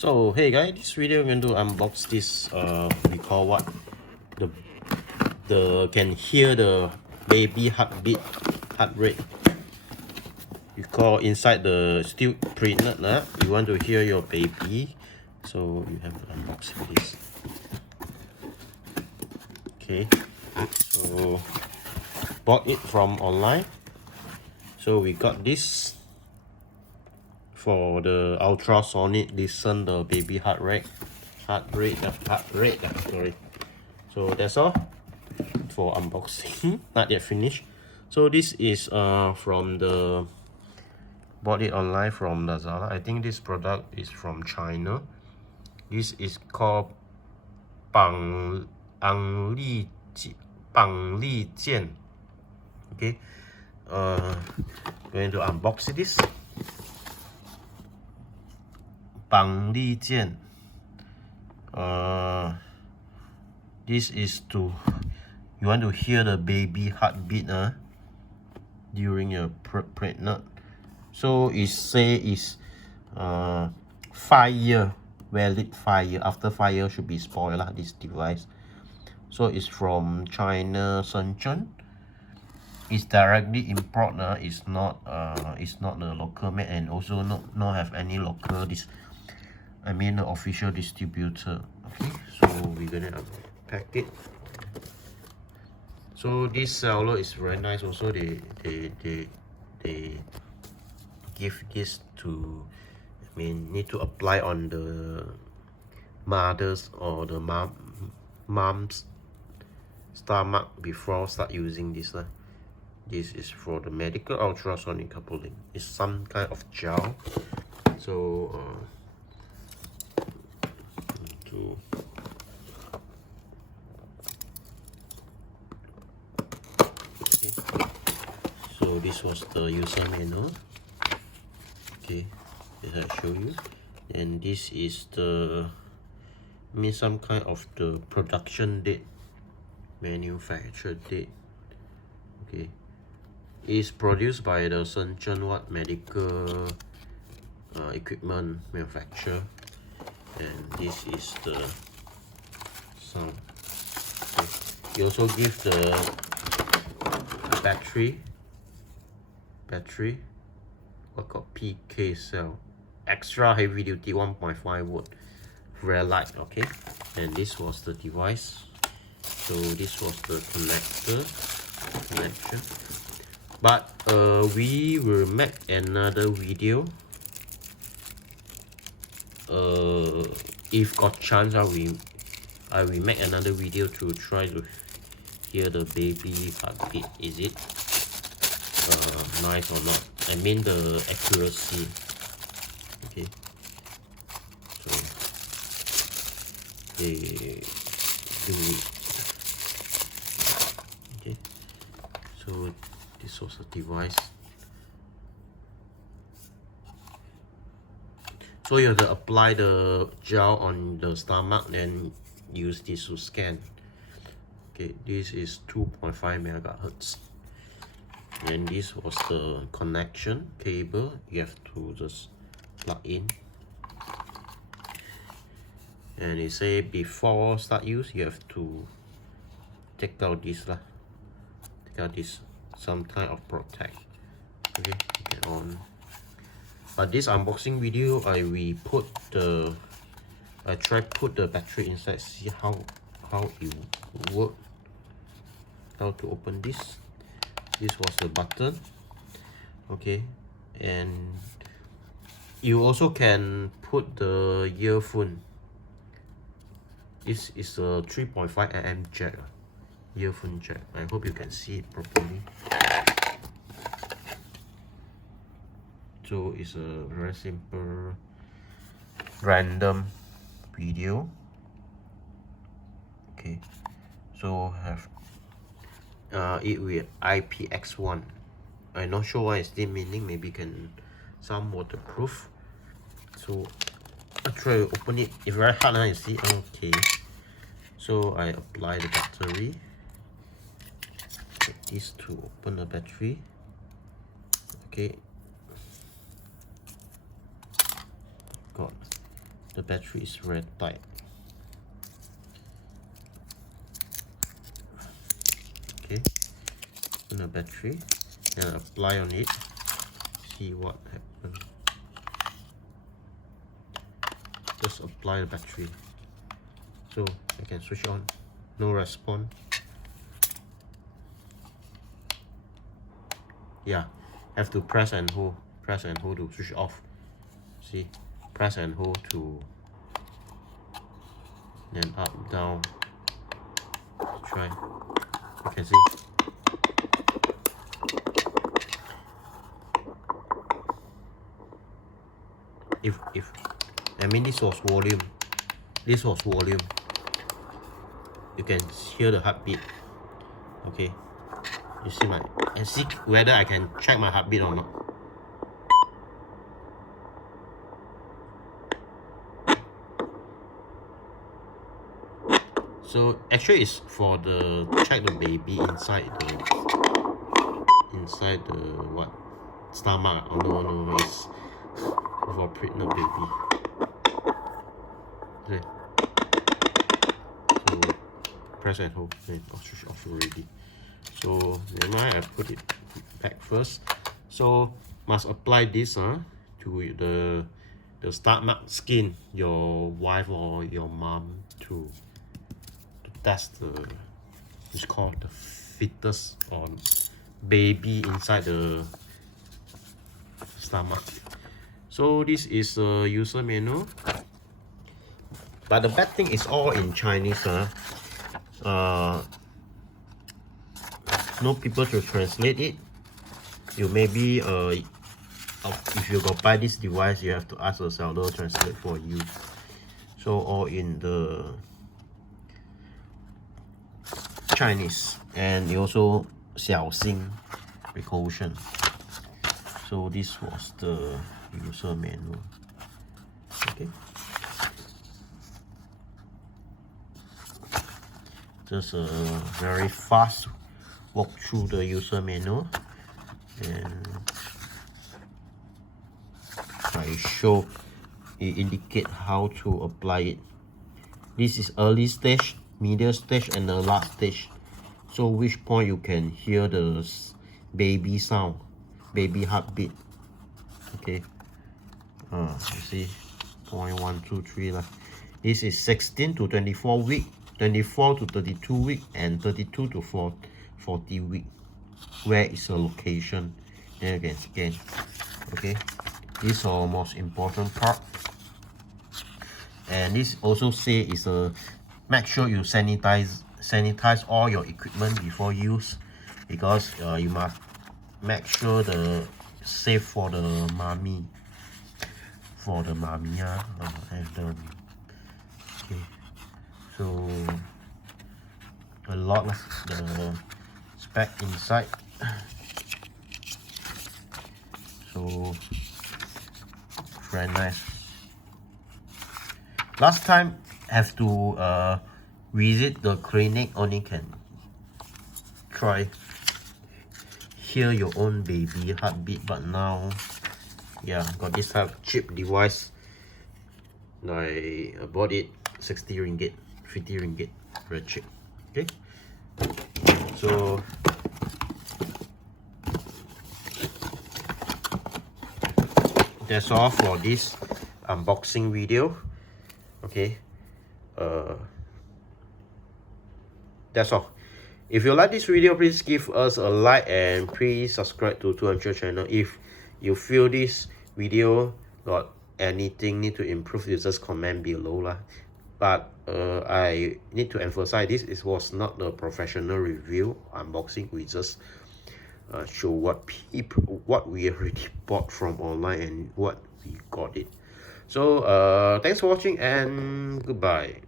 So hey guys, this video I'm going to unbox this we call what the can hear the baby heart rate. You call inside the still pregnant you want to hear your baby, so you have to unbox this. Okay, so bought it from online. So we got this for the ultrasonic listen the baby heart rate. Sorry. So that's all for unboxing. Not yet finished. So this is from the bought it online from Lazada. I think this product is from China. This is called Bang Li Jian. Okay, going to unbox this. Bang Li Jian. This is to you want to hear the baby heartbeat during your pregnant. So it say is 5 year valid, 5 year. After 5 years should be spoiled this device. So it's from China, Shenzhen. It's directly import. It's not the local made, and also not have any local the official distributor. Okay, so we're gonna unpack it. So this seller is very nice. Also, they give this to, need to apply on the mothers or the mom's stomach before start using this. This is for the medical ultrasonic coupling. It's some kind of gel. So so this was the user manual. Okay, as I show you, and this is the some kind of the production date, manufacture date. Okay, it's produced by the Shenzhen medical equipment manufacturer, and this is the sound. Okay. You also give the battery what called PK cell, extra heavy duty 1.5 volt, very light. Okay, and this was the device. So this was the connection. But we will make another video. If got chance, I will make another video to try to hear the baby heartbeat. Is it nice or not? The accuracy. Okay, so they do it. Okay, so this was a device. So you have to apply the gel on the stomach, then use this to scan. Okay, this is 2.5 megahertz. And this was the connection cable. You have to just plug in. And it say before start use, you have to take out this some kind of protect. Okay, get on. But this unboxing video, I try put the battery inside, see how it work, how to open this. This was the button. Okay, and you also can put the earphone. This is a 3.5 mm jack, earphone jack. I hope you can see it properly. So it's a very simple random video. Okay, so have it with IPX1. I'm not sure what is the meaning. Maybe can some waterproof. So I try to open it. It's very hard you see. Okay, so I apply the battery. Take this to open the battery. Okay, got the battery is very tight. Okay, open the battery, then apply on it, see what happens. Just apply the battery, so I can switch on. No response. Yeah, have to press and hold to switch off. See, press and hold to, then up, down. Try. You can see. If I mean, this was volume. This was volume. You can hear the heartbeat. Okay. You see my, and see whether I can check my heartbeat or not. So actually it's for the check the baby inside the what, stomach. Oh no, it's for pregnant baby. Okay. So press and hold, then I'll switch off already. So never mind, I put it back first. So must apply this to the stomach skin, your wife or your mom, to test the, it's called the fetus or baby inside the stomach. So this is a user manual, but the bad thing is all in Chinese. No people to translate it. You maybe if you go buy this device, you have to ask the seller to translate for you. So all in the Chinese, and also 小心 precaution. So this was the user manual. Okay. Just a very fast walk through the user manual, and I show it indicate how to apply it. This is early stage, middle stage, and the last stage. So which point you can hear the baby sound, baby heartbeat. Okay. You see, point 1, 2, 3 lah. This is 16 to 24 week, 24 to 32 week, and 32 to 40 week. Where is the location? Then you can scan. Okay, this is our most important part. And this also say is make sure you sanitize all your equipment before use, because you must make sure the safe for the mommy. And okay, so a lot of the spec inside. So very nice. Last time have to visit the clinic, only can try hear your own baby heartbeat, but now yeah, got this type of cheap device. I bought it 60 ringgit, 50 ringgit, very cheap. Okay, so that's all for this unboxing video. Okay, that's all. If you like this video, please give us a like and please subscribe to 200 channel. If you feel this video got anything need to improve, you just comment below lah. But I need to emphasize, this was not a professional review unboxing. We just show what we already bought from online and what we got it. So thanks for watching and goodbye.